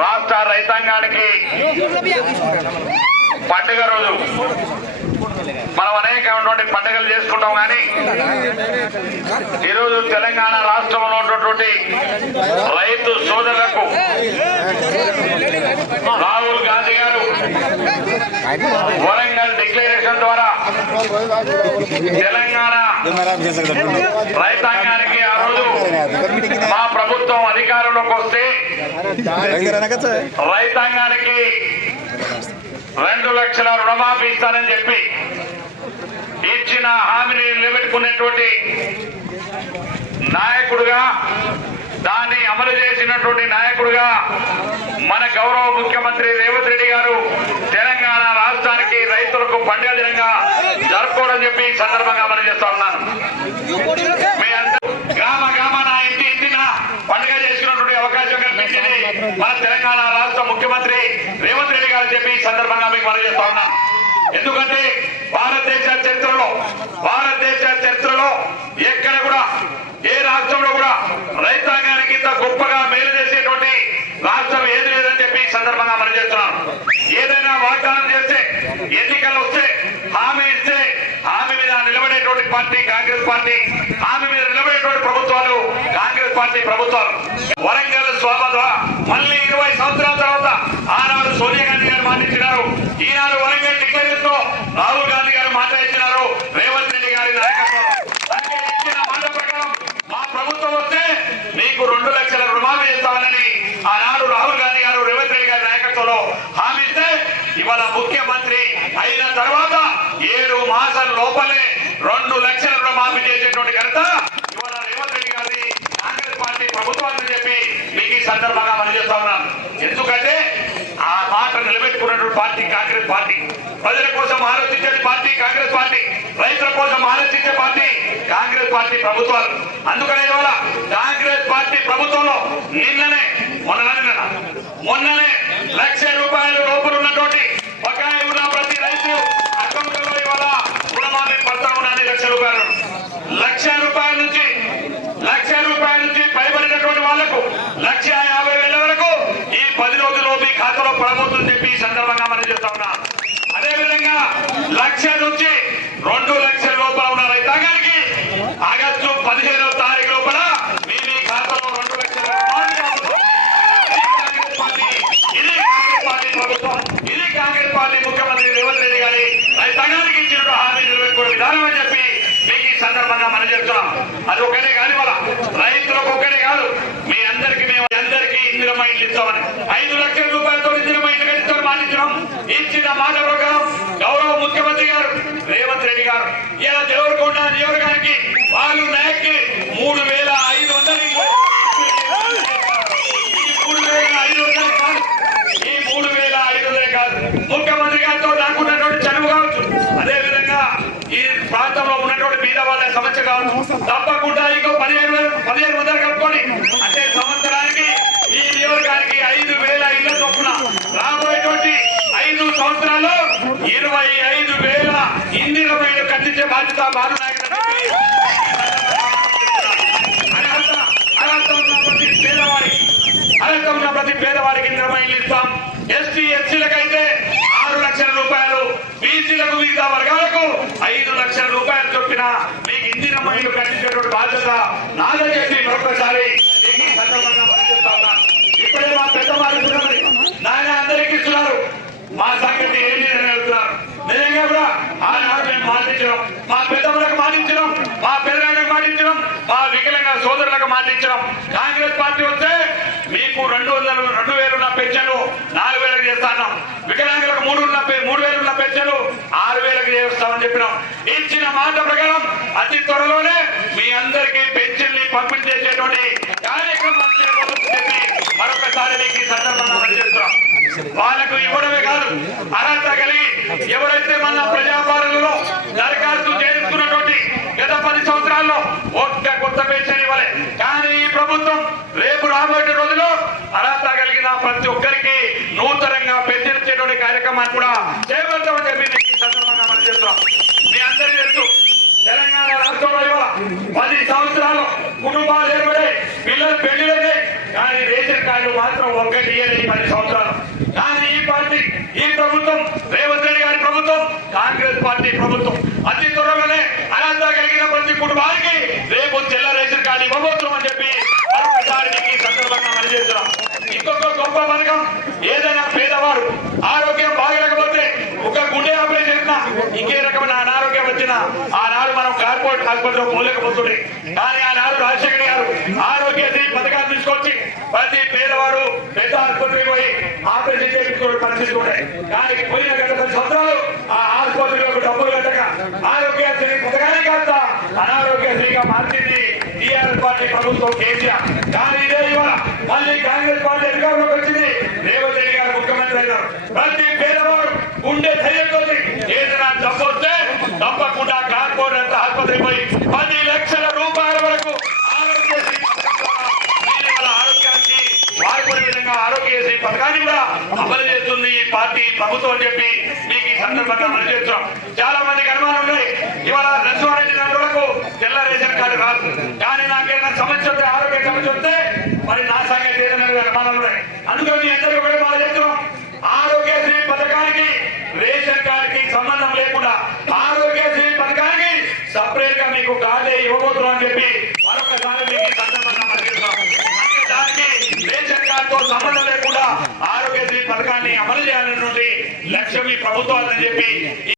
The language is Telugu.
రాష్ట్ర రైతాంగానికి పండుగ రోజు మనం అనేకమైనటువంటి పండుగలు చేసుకుంటాం కానీ ఈరోజు తెలంగాణ రాష్ట్రంలో ఉన్నటువంటి రైతు సోదరులకు రాహుల్ గాంధీ గారు వరంగల్ డిక్లరేషన్ ద్వారా తెలంగాణ రైతాంగానికి ఆ రోజు మా ప్రభుత్వం అధికారంలోకి వస్తే రైతాంగానికి రెండు లక్షల రుణమాఫీ ఇస్తానని చెప్పి ఇచ్చిన హామీని నిలబెట్టుకునేటువంటి నాయకుడుగా దాన్ని అమలు చేసినటువంటి నాయకుడుగా మన గౌరవ ముఖ్యమంత్రి రేవంత్ రెడ్డి గారు తెలంగాణ రాష్ట్రానికి రైతులకు పండుగ దినంగా జరుపుకోవడం చెప్పి ఈ సందర్భంగా అమలు చేస్తా ఉన్నాను. మీ అందరూ గ్రామ గ్రామాన ఇంటి ఇంటిన పండుగ చేసుకున్నటువంటి అవకాశం కల్పించింది మన తెలంగాణ రాష్ట్ర ముఖ్యమంత్రి రేవంత్ రెడ్డి గారు చెప్పి ఈ సందర్భంగా మీకు మనం చేస్తా ఉన్నాం ఎందుకంటే భారతదేశ చరిత్రలో భారతదేశ చరిత్రలో ఎక్కడ కూడా ఏ రాష్ట్రంలో కూడా రైతాంగానికి ఇంత గొప్పగా మేలు చేసేటువంటి రాష్ట్రం ఏది లేదని చెప్పి ఈ సందర్భంగా మనం చేస్తున్నాం ఏదైనా వాగ్దానం చేస్తే ఎన్నికలు వస్తే హామీ ఇస్తే హామీ మీద నిలబడేటువంటి పార్టీ కాంగ్రెస్ పార్టీ. హామీ మీద నిలబడేటువంటి ప్రభుత్వాలు కాంగ్రెస్ పార్టీ ప్రభుత్వాలు. వరంగల్ స్వాభ మళ్ళీ ఇరవై సంవత్సరాల తర్వాత ఆనాడు సోనియా గాంధీ గారు మాటించినారు. ఈనాడు వరంగల్ డిక్లరేషన్లో రాహుల్ గాంధీ గారు మాట ఇచ్చినారు. రేవంత్ రెడ్డి గారి నాయకత్వం. ఇచ్చిన మాట ప్రకారం మా ప్రభుత్వం వస్తే మీకు రెండు లక్షల రుణమాఫీ చేస్తామని ఆనాడు రాహుల్ గాంధీ గారు రేవంత్ రెడ్డి గారి నాయకత్వంలో హామీ ఇస్తే ఇవాళ ముఖ్యమంత్రి అయిన తర్వాత ఏడు మాసాల లోపలే రెండు లక్షల రుణమాఫీ చేసేటువంటి ఘనత ఇవాళ రేవంత్ రెడ్డి గారి కాంగ్రెస్ పార్టీ ప్రభుత్వాన్ని చెప్పి మీకు ఈ సందర్భంగా పనిచేస్తా ఉన్నాను ఎందుకంటే ఆ మాట నిలబెట్టుకున్నటువంటి పార్టీ కాంగ్రెస్ పార్టీ. ప్రజల కోసం ఆలోచించే పార్టీ కాంగ్రెస్ పార్టీ. రైతుల కోసం ఆలోచించే పార్టీ కాంగ్రెస్ పార్టీ ప్రభుత్వాలు. అందుకనే ఇవాళ కాంగ్రెస్ పార్టీ ప్రభుత్వంలో నిన్ననే మొన్న నిన్న మొన్ననే లక్ష రూపాయల లోపల ఉన్నటువంటి బకాయి ఉన్న ప్రతి రైతు అకౌంట్లో ఇవాళ రుణమాఫీ పడతా ఉన్నది లక్ష రూపాయలు లక్ష రూపాయల నుంచి లక్ష రూపాయల నుంచి పైబడినటువంటి వాళ్ళకు లక్ష యాభై వేల వరకు ఈ పది రోజుల్లో మీ ఖాతాలో పడబోతుందని చెప్పి ఈ సందర్భంగా మనం చెప్తా ఉన్నాం అదే విధంగా లక్ష నుంచి రెండు లక్షల లోపల ఉన్న రైతాంగానికి ఆగస్టు పదిహేనవ తారీఖు లోపల మీ మీ ఖాతాలో రెండు లక్షల రూపాయలు రాబోతుంది. ఇది కాంగ్రెస్ పార్టీ ఇది కాంగ్రెస్ పార్టీ ప్రభుత్వం ఇది కాంగ్రెస్ పార్టీ ముఖ్యమంత్రి రేవంత్ రెడ్డి గారి రైతాంగానికి ఇచ్చిన హామీ నిలబెట్టుకునే విధానం అని చెప్పి మీకు ఈ సందర్భంగా మనం అది ఒకటే కాదు వాళ్ళ రైతులకు ఒక్కటే కాదు. మీ అందరికి మేము అందరికీ ఇందిరమ్మ ఇల్లు ఇస్తామని. ఐదు లక్షల రూపాయలతో ఇందిరమ్మ ఇల్లు కట్టించారు మాటించడం ఇచ్చిన మాట ప్రకారం గౌరవ ముఖ్యమంత్రి గారు రేవంత్ రెడ్డి గారు ఇలా దేవరకొండ నియోజకానికి వాళ్ళు నాయక్కి మూడు వేల ఐదు వందల ఇల్లు ఈ మూడు వేల ఐదు వందలు కాదు. ఈ మూడు వేల ఐదు వందలే కాదు ముఖ్యమంత్రి గారితో నాకున్నటువంటి చనువు కావచ్చు అదే విధంగా ఈ ప్రాంతంలో ఉన్నటువంటి మీద వాళ్ళ కావచ్చు తప్పకుండా ఇంకో పదిహేను వేలు పదిహేను వందలు కట్టుకొని అంటే సంవత్సరానికి ఈ నియోజకానికి ఐదు వేల ఇళ్ళ చొప్పున రాబోయేటువంటి ఐదు సంవత్సరాల్లో ఇరవై ఐదు వేల ఇందిరమైన కట్టించే బాధ్యత బాలు అర్హత అర్హత ఉన్న ప్రతి పేదవాడికి అర్హత ఉన్న ఇస్తాం. ఎస్టీ ఎస్సీలకైతే ఆరు లక్షల రూపాయలు బీసీలకు మిగతా వర్గాలు ఐదు లక్షల రూపాయలు చొప్పిన మీకు ఇందిరమ్మ ఇల్లు కట్టించేటువంటి బాధ్యత నాదే చెప్పి మరొకసారి ఇప్పుడే మా పెద్ద మారుతున్నది నాయన అందరికి ఇస్తున్నారు. మా సంగతి ఏమి అడుగుతున్నారు నిజంగా కూడా ఆనాడు మేము మాటించడం మా పెద్దమ్మలకు మాటించడం మా పిల్లలకు మాటించడం మా వికలంగా సోదరులకు మాటించడం కాంగ్రెస్ పార్టీ వస్తే రెండు వందల రెండు వేలు ఉన్న పెన్షన్లు నాలుగు వేలకు చేస్తాను వికలాంగులకు మూడు ఉన్న మూడు వేలు ఉన్న పెన్షన్లు ఆరు వేలకు చేస్తామని చెప్పినాం. ఇచ్చిన మాట ప్రకారం అతి త్వరలోనే మీ అందరికీ పెన్షన్ని పంపిణీ చేసేటువంటి కార్యక్రమం చెప్పి మరొకసారి మీకు ఈ సందర్భంగా వాళ్ళకు ఇవ్వడమే కాదు అర్హత కలిగి ఎవరైతే మన ప్రజాపాలనలో దరఖాస్తు తోటి గత పది సంవత్సరాల్లో ఓట్గా కొత్త పెన్షన్ ఇవ్వలే. కానీ ఈ ప్రభుత్వం రేపు రాబోయే రోజుల్లో అర్హత కలిగిన ప్రతి ఒక్కరికి నూతనంగా పెన్షన్ ఇచ్చేటువంటి కార్యక్రమాన్ని కూడా చేపడతామని చెప్పి ఈ సందర్భంగా మనం చెప్తున్నాం. మీ అందరికీ తెలుసు తెలంగాణ రాష్ట్రంలో పది సంవత్సరాలు కుటుంబాలు ఏర్పడాయి పిల్లలు పెళ్ళిళ్ళకి కానీ రేషన్ కార్డు మాత్రం ఒక్కటి ఇయ్యలేదు పది సంవత్సరాలు. కానీ ఈ పార్టీ ఈ ప్రభుత్వం రేవంత్ రెడ్డి గారి ప్రభుత్వం కాంగ్రెస్ పార్టీ ప్రభుత్వం అతి త్వరలోనే అనంత కలిగిన ప్రతి కుటుంబానికి రేపు తెల్ల రేషన్ కార్డు ఇవ్వబోతున్నాం అని చెప్పి మరొకసారి మీకు ఈ సందర్భంగా అందజేస్తున్నాం ఇంకొక గొప్ప పథకం ఏదైనా పేదవారు ఆరోగ్యం బాగలేకపోతే ఒక గుండె ఆపరేషన్ చేసినా ఇంకే రకమైన అనారోగ్యం వచ్చినా ఆ ఎయిర్పోర్ట్ కార్పొరేట్ ఆసుపత్రిలో పోలేకపోతుండే. కానీ ఆనాడు రాజశేఖర్ గారు ఆరోగ్యశ్రీ పథకాలు తీసుకొచ్చి ప్రతి పేదవాడు పెద్ద ఆసుపత్రికి పోయి ఆపరేషన్ చేయించుకోవడం పరిస్థితి ఉండే. కానీ పోయిన గత పది సంవత్సరాలు ఆ ఆసుపత్రిలో డబ్బులు కట్టక ఆరోగ్యశ్రీ పథకాన్ని కాస్త అనారోగ్యశ్రీగా మార్చింది టీఆర్ఎస్ పార్టీ ప్రభుత్వం కేసీఆర్. కానీ ఇదే ఇవాళ మళ్ళీ కాంగ్రెస్ పార్టీ అధికారంలోకి వచ్చింది. రేవంత్ రెడ్డి గారు ముఖ్యమంత్రి అయినారు. ప్రతి పేదవాడు గుండె ధైర్యంతో ఏదైనా జబ్బు వస్తే తప్పకుండా కార్పొరేట్ ఆసుపత్రికి పోయి పది లక్షల రూపాయల వరకు ఆరోగ్యశ్రీ పథకం ద్వారా మీరు వాళ్ళ ఆరోగ్యానికి వాడుకునే విధంగా ఆరోగ్యశ్రీ పథకాన్ని కూడా అమలు చేస్తుంది ఈ పార్టీ ప్రభుత్వం అని చెప్పి మీకు ఈ సందర్భంగా మనం చేస్తున్నాం చాలా మందికి అనుమానం ఉన్నాయి ఇవాళ రెస్టారెంట్ వరకు తెల్ల రేషన్ కార్డు రాదు. కానీ నాకేమైనా సమస్య వస్తే ఆరోగ్య సమస్య వస్తే మరి నా సంగతి ఏదైనా అనుమానం ఉన్నాయి అందుకని మీ అందరికీ కూడా మనం చెప్తున్నాం. ఆరోగ్యశ్రీ పథకానికి రేషన్ కార్డుకి సంబంధం లేకుండా ఆరోగ్యశ్రీ పథకానికి సపరేట్గా మీకు కార్డే ఇవ్వబోతున్నాం అని చెప్పి మరొకసారి మీకు ఈ సందర్భంగా మనం చెప్తున్నాం అంటే దానికి రేషన్ కార్డుతో సంబంధం లేకుండా ఆరోగ్యశ్రీ పథకాన్ని అమలు చేయాలన్నటువంటి లక్ష్యం ఈ ప్రభుత్వాలని చెప్పి